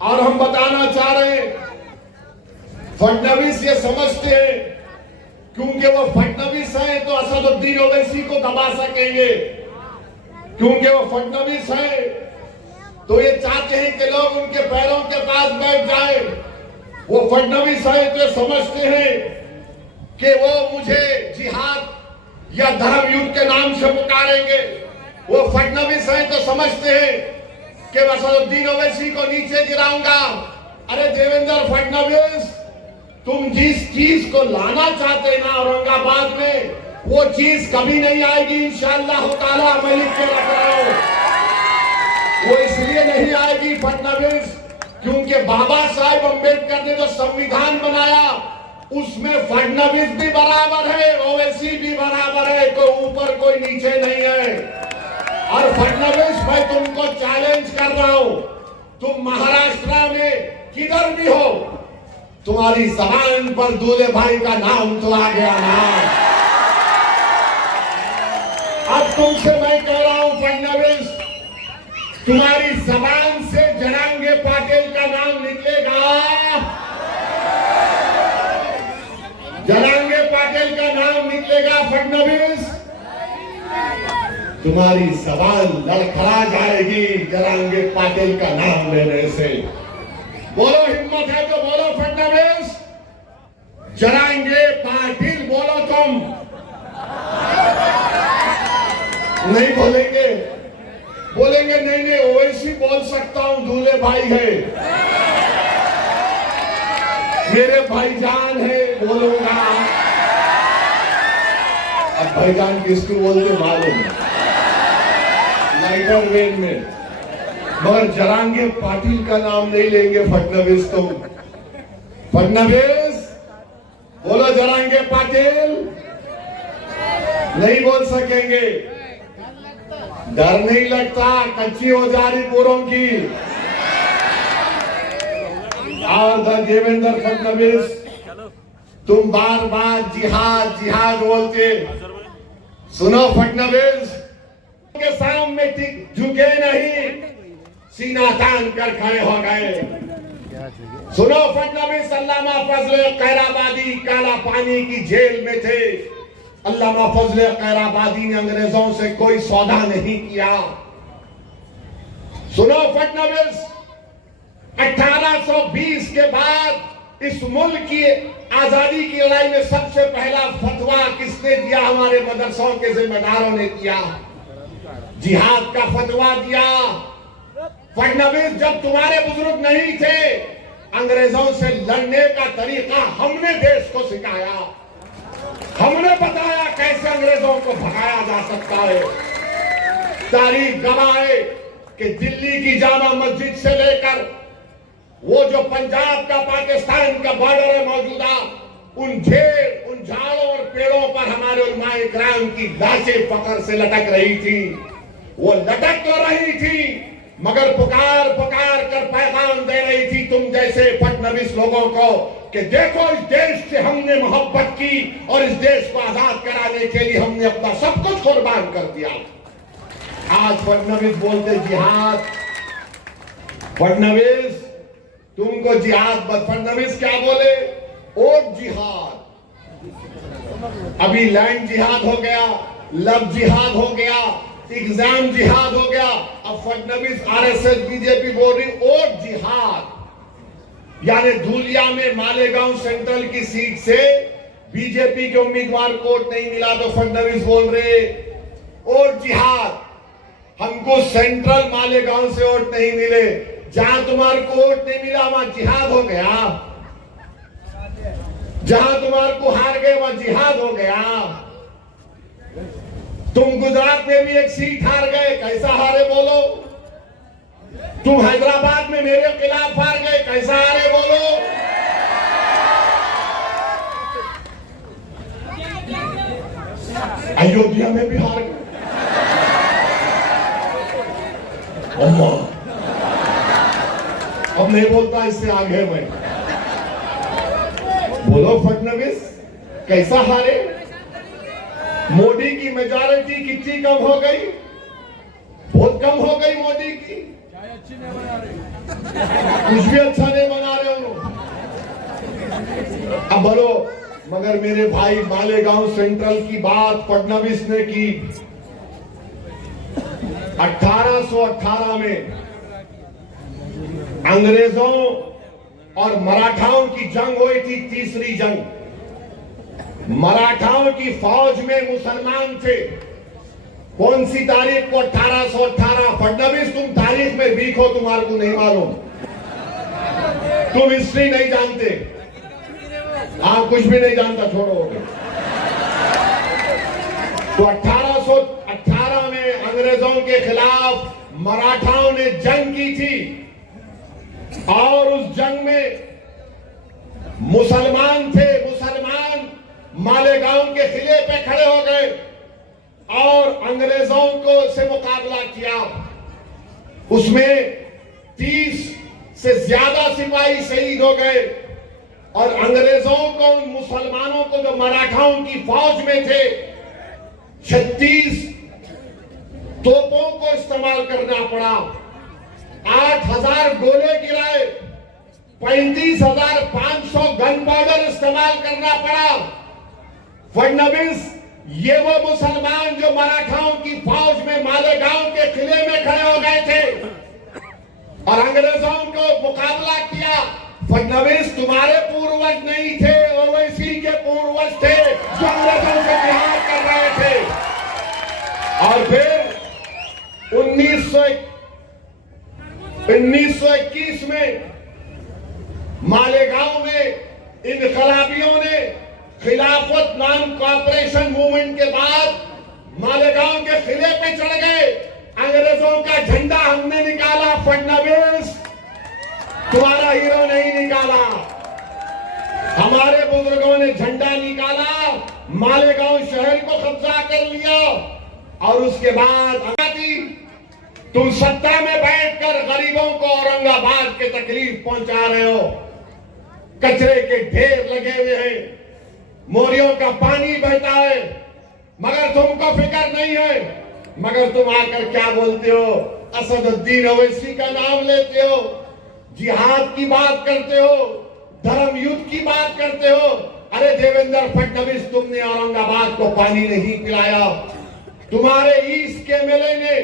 और हम बताना चाह रहे हैं, फडणवीस ये समझते हैं क्योंकि वो फडणवीस हैं तो असदुद्दीन ओवैसी को दबा सकेंगे, क्योंकि वो फडणवीस हैं तो ये चाहते हैं कि लोग उनके पैरों के पास बैठ जाए। वो फडणवीस हैं तो ये समझते हैं कि वो मुझे जिहाद या धर्म युद्ध के नाम से पुकारेंगे। वो फडणवीस हैं तो समझते हैं कि असदुद्दीन ओवैसी को नीचे गिराऊंगा। अरे देवेंद्र फडणवीस, तुम जिस चीज को लाना चाहते हैं ना औरंगाबाद में, वो चीज कभी नहीं आएगी इंशाअल्लाह ताला। मैं लिख के रख रहा हूं, वो इसलिए नहीं आएगी फडणवीस क्योंकि बाबा साहेब अम्बेडकर ने जो संविधान बनाया उसमें फडणवीस भी बराबर है, ओवैसी भी बराबर है, कोई ऊपर कोई नीचे नहीं है। और फडणवीस, मैं तुमको चैलेंज कर रहा हूं, तुम महाराष्ट्र में किधर भी हो, तुम्हारी जबान पर दूल्हे भाई का नाम तो आ गया ना। अब तुमसे मैं कह रहा हूं फडणवीस, तुम्हारी जबान से जरांगे पाटिल का नाम निकलेगा, जरांगे पाटिल का नाम निकलेगा फडणवीस, तुम्हारी जबान लड़खड़ा जाएगी जरांगे पाटिल का नाम लेने से। बोलो, हिम्मत है तो बोलो फडणवीस, जरांगे पाटिल बोलो। तुम नहीं बोलेंगे? बोलेंगे नहीं नहीं, ओवैसी बोल सकता हूं, दूल्हे भाई है, मेरे भाईजान है, बोलूंगा। अब भाईजान किसको बोलते मालूम, लाइटर वेन में, मगर जरांगे पाटिल का नाम नहीं लेंगे फडणवीस। तुम फडणवीस बोलो, जरांगे पाटिल नहीं बोल सकेंगे। डर नहीं लगता कच्ची औजारी पूरों की। और देवेंद्र फडणवीस, तुम बार बार जिहाद जिहाद बोलते, सुनो फडणवीस, के सामने झुके नहीं, सीना तान कर खड़े हो गए। सुनो फडणवीस, अल्लामा फजल कैराबादी काला पानी की जेल में थे। अल्लामा फजल कैराबादी ने अंग्रेजों से कोई सौदा नहीं किया। सुनो फडणवीस, 1820 के बाद इस मुल्क की आजादी की लड़ाई में सबसे पहला फतवा किसने दिया? हमारे मदरसों के जिम्मेदारों ने किया, जिहाद का फतवा दिया। फडणवीस, जब तुम्हारे बुजुर्ग नहीं थे, अंग्रेजों से लड़ने का तरीका हमने देश को सिखाया, हमने बताया कैसे अंग्रेजों को भगाया जा सकता है। तारीख गवाह है कि दिल्ली की जामा मस्जिद से लेकर वो जो पंजाब का पाकिस्तान का बॉर्डर है मौजूदा, उन ढेर उन झाड़ों और पेड़ों पर हमारे उलमाए इकराम की लाशें फख्र से लटक रही थी। वो लटक तो रही थी मगर पुकार पुकार कर पैगाम दे रही थी तुम जैसे फडणवीस लोगों को कि देखो, इस देश से हमने मोहब्बत की और इस देश को आजाद कराने के लिए हमने अपना सब कुछ कुर्बान कर दिया। आज फडणवीस बोलते जिहाद। फडणवीस, तुमको जिहाद, फडणवीस क्या बोले? और जिहाद। अभी लैंड जिहाद हो गया, लव जिहाद हो गया, एग्जाम जिहाद हो गया। अब फडणवीस, आरएसएस, बीजेपी बोल रही और जिहाद। यानी धूलिया में मालेगांव सेंट्रल की सीट से बीजेपी के उम्मीदवार को वोट नहीं मिला तो फडणवीस बोल रहे और जिहाद। हमको सेंट्रल मालेगांव से वोट नहीं मिले, जहां तुम्हारे को वोट नहीं मिला वहां जिहाद हो गया, जहां तुम्हारे को हार गए वहां जिहाद हो गया। तुम गुजरात में भी एक सीट हार गए, कैसा हारे बोलो? तुम हैदराबाद में मेरे खिलाफ हार गए, कैसा हारे बोलो? अयोध्या में भी हार गए। अम्मा, अब नहीं बोलता इससे आगे मैं। बोलो फडणवीस, कैसा हारे? मोदी की मेजॉरिटी कितनी कम हो गई? बहुत कम हो गई मोदी की। चाय अच्छी नहीं बना रहे, कुछ भी अच्छा नहीं बना रहे हो। अब बोलो, मगर मेरे भाई मालेगांव सेंट्रल की बात फडणवीस ने की। 1818 में अंग्रेजों और मराठाओं की जंग हुई थी, तीसरी जंग। मराठाओं की फौज में मुसलमान थे। कौन सी तारीख को? 1818। फडणवीस, तुम तारीख में वीक हो, तुम्हारे को नहीं मालूम, तुम हिस्ट्री नहीं जानते। आप कुछ भी नहीं जानता, छोड़ो। तो 1818 में अंग्रेजों के खिलाफ मराठाओं ने जंग की थी और उस जंग में मुसलमान थे। मुसलमान मालेगांव के किले पे खड़े हो गए और अंग्रेजों को से मुकाबला किया। उसमें 30 से ज्यादा सिपाही शहीद हो गए और अंग्रेजों को, उन मुसलमानों को जो मराठाओं की फौज में थे, 36 तोपों को इस्तेमाल करना पड़ा। 8000 गोले गिराए, 35,500 गन पाउडर इस्तेमाल करना पड़ा। फडणवीस, ये वो मुसलमान जो मराठाओं की फौज में मालेगांव के किले में खड़े हो गए थे और अंग्रेजों को मुकाबला किया। फडणवीस, तुम्हारे पूर्वज नहीं थे, ओवैसी के पूर्वज थे जो अंग्रेजों से जिहाद कर रहे थे। और फिर 1921 में मालेगांव में इनकलाबियों ने खिलाफत नाम कॉपरेशन मूवमेंट के बाद मालेगांव के किले पे चढ़ गए। अंग्रेजों का झंडा हमने निकाला, फडणवीस तुम्हारा हीरो नहीं निकाला। हमारे बुजुर्गों ने झंडा निकाला, मालेगांव शहर को कब्जा कर लिया और उसके बाद तुम सत्ता में बैठकर गरीबों को औरंगाबाद के तकलीफ पहुंचा रहे हो। कचरे के ढेर लगे हुए हैं, मोरियों का पानी बहता है, मगर तुमको फिक्र नहीं है। मगर तुम आकर क्या बोलते हो? असदुद्दीन ओवैसी का नाम लेते हो, जिहाद की बात करते हो, धर्म युद्ध की बात करते हो। अरे देवेंद्र फडणवीस, तुमने औरंगाबाद को पानी नहीं पिलाया। तुम्हारे ईस्ट के एमएलए ने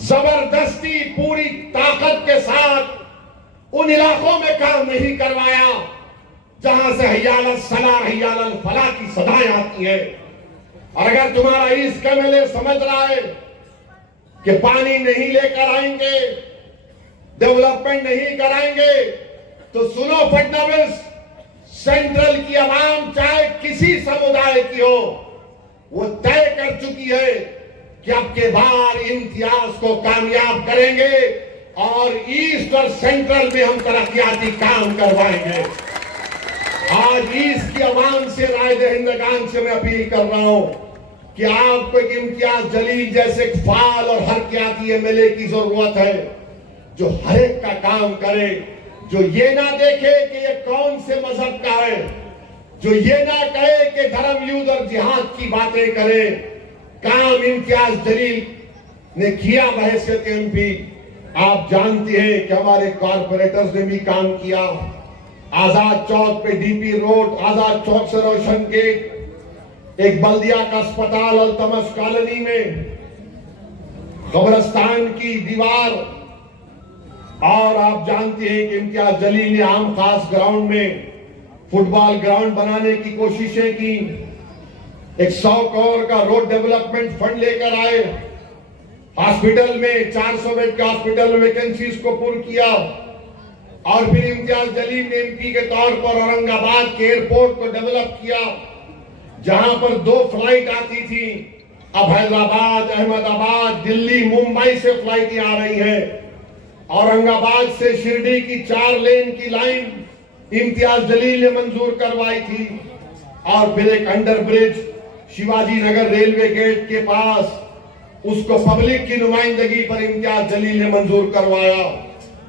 जबरदस्ती पूरी ताकत के साथ उन इलाकों में काम नहीं करवाया जहां से हयाल सला हयाल फला की सदाएं आती है। और अगर तुम्हारा ईस्ट का एमएलए समझ रहा है कि पानी नहीं लेकर आएंगे, डेवलपमेंट नहीं कराएंगे, तो सुनो फडणवीस, सेंट्रल की आवाम चाहे किसी समुदाय की हो, वो तय कर चुकी है कि अब के बार इम्तियाज को कामयाब करेंगे और ईस्ट और सेंट्रल में हम तरक्याती काम करवाएंगे। आज ईस्ट की आवाम से, राय हिंदुस्तान से मैं अपील कर रहा हूं कि आपको एक इम्तियाज जलील जैसे फाल और हरकयाती एमएलए की जरूरत है, जो हर एक का काम करे, जो ये ना देखे कि ये कौन से मजहब का है, जो ये ना कहे कि धर्म युद्ध और जिहाद की बातें करे। काम इम्तियाज जलील ने किया बहैसियत एमपी। आप जानते हैं कि हमारे कॉर्पोरेटर्स ने भी काम किया। आजाद चौक पे डीपी रोड, आजाद चौक से रोशन गेट, एक बल्दिया का अस्पताल अल्तमश कॉलोनी में, कब्रिस्तान की दीवार, और आप जानते हैं कि इम्तियाज जलील ने आम खास ग्राउंड में फुटबॉल ग्राउंड बनाने की कोशिशें की। 100 करोड़ का रोड डेवलपमेंट फंड लेकर आए। हॉस्पिटल में 400 बेड के हॉस्पिटल में वैकेंसीज को पूर्ण किया। और फिर इम्तियाज जलील ने एमपी के तौर पर औरंगाबाद के एयरपोर्ट को डेवलप किया, जहां पर 2 फ्लाइट आती थी। अब हैदराबाद, अहमदाबाद, दिल्ली, मुंबई से फ्लाइटें आ रही हैं। औरंगाबाद से शिरडी की 4 लेन की लाइन इम्तियाज जलील ने मंजूर करवाई थी। और फिर एक under bridge Shivaji Nagar railway gate के पास, उसको पब्लिक की नुमाइंदगी पर इम्तियाज जलील ने मंजूर करवाया।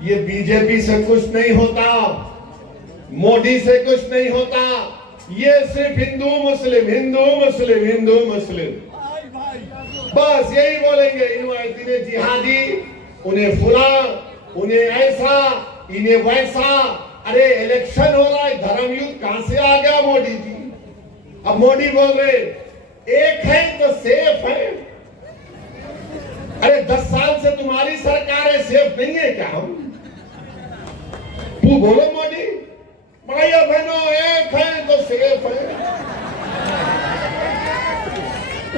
ये बीजेपी से कुछ नहीं होता, मोदी से कुछ नहीं होता, ये सिर्फ हिंदू मुस्लिम, हिंदू मुस्लिम, हिंदू मुस्लिम, भाई भाई बस यही बोलेंगे। इन्हें जिहादी, उन्हें फुला, उन्हें ऐसा, इन्हें वैसा। अरे इलेक्शन हो रहा है, धर्म युद्ध कहां से आ गया मोदी जी? अब मोदी बोल रहे एक है तो सेफ है। अरे 10 साल से तुम्हारी सरकार है, सेफ नहीं है क्या हम? तू बोलो मोदी, भाइयों बहनों एक है तो सेफ है।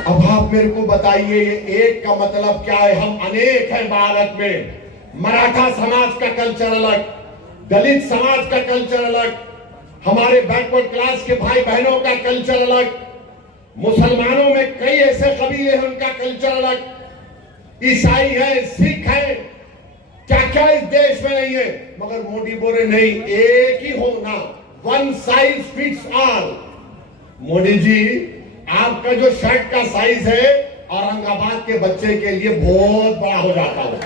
अब आप मेरे को बताइए ये एक का मतलब क्या है? हम अनेक हैं भारत में। मराठा समाज का कल्चर अलग, दलित समाज का कल्चर अलग, हमारे बैकवर्ड क्लास के भाई बहनों का कल्चर अलग, मुसलमानों में कई ऐसे कबीले हैं उनका कल्चर अलग, ईसाई है, सिख है, क्या क्या इस देश में नहीं है। मगर मोदी बोले नहीं, एक ही होना, one size fits all. Modi ji आपका जो शर्ट का साइज है औरंगाबाद के बच्चे के लिए बहुत बड़ा हो जाता है।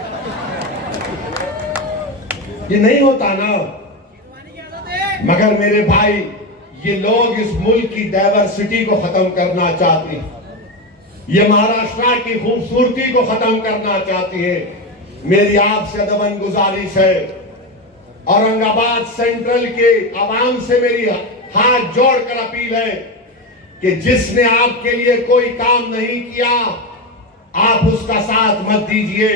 ये नहीं होता ना। मगर मेरे भाई, ये लोग इस मुल्क की डाइवर्सिटी को खत्म करना चाहते हैं, ये महाराष्ट्र की खूबसूरती को खत्म करना चाहती है। मेरी आपसे अदबन गुजारिश है, औरंगाबाद सेंट्रल के आवाम से मेरी हाथ जोड़कर अपील है कि जिसने आपके लिए कोई काम नहीं किया आप उसका साथ मत दीजिए।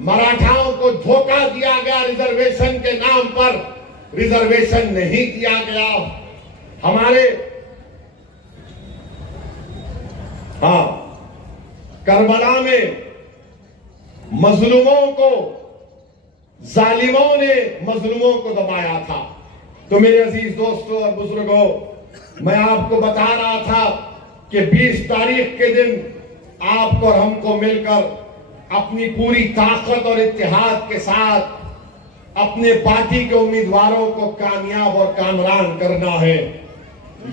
मराठाओं को धोखा दिया गया, रिजर्वेशन के नाम पर रिजर्वेशन नहीं दिया गया। हमारे करबला में मजलूमों को, जालिमों ने मजलूमों को दबाया था। तो मेरे अजीज दोस्तों और बुजुर्गों, मैं आपको बता रहा था कि 20 तारीख के दिन आपको और हमको मिलकर अपनी पूरी ताकत और इत्तेहाद के साथ अपने पार्टी के उम्मीदवारों को कामयाब और कामरान करना है।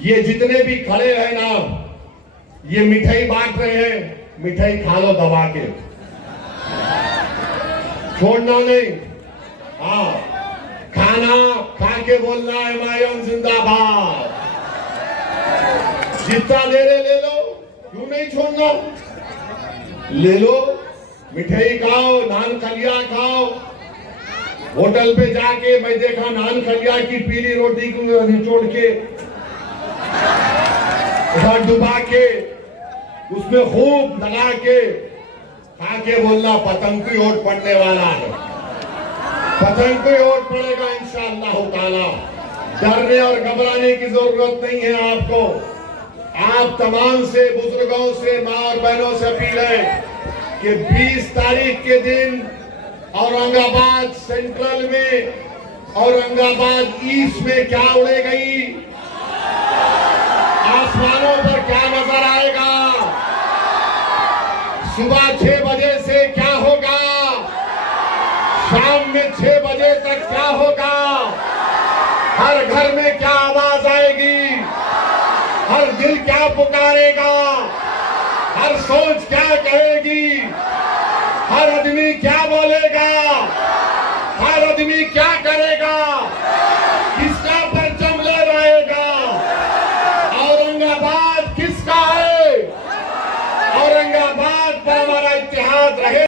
ये जितने भी खड़े हैं ना, ये मिठाई बांट रहे हैं, मिठाई खा लो दबा के, छोड़ना नहीं। हाँ, खाना खा के बोलना है हुमायूं जिंदाबाद। जितना ले लो, क्यों नहीं छोड़ना? ले लो, मिठाई खाओ, नान खलिया खाओ। होटल पे जाके मैं देखा नान खलिया की पीली रोटी को निचोड़ के डुबा के उसमें खूब लगा के खा के बोलना पतंग की ओट पड़ने वाला है, पतंग की ओट पड़ेगा इंशाअल्लाह ताला। डरने और घबराने की जरूरत नहीं है आपको। आप तमाम से बुजुर्गों से, माँ और बहनों से अपील है कि 20 तारीख के दिन औरंगाबाद सेंट्रल में, औरंगाबाद ईस्ट में क्या उड़ेगी? आसमानों पर क्या नजर आएगा? सुबह 6 बजे से क्या होगा? शाम में 6 बजे तक क्या होगा? हर घर में क्या आवाज आएगी? हर दिल क्या पुकारेगा? हर सोच क्या कहेगी? हर आदमी क्या बोलेगा? हर आदमी क्या करेगा? किसका परचम लहराएगा? औरंगाबाद किसका है? औरंगाबाद पर हमारा इत्तेहाद रहे।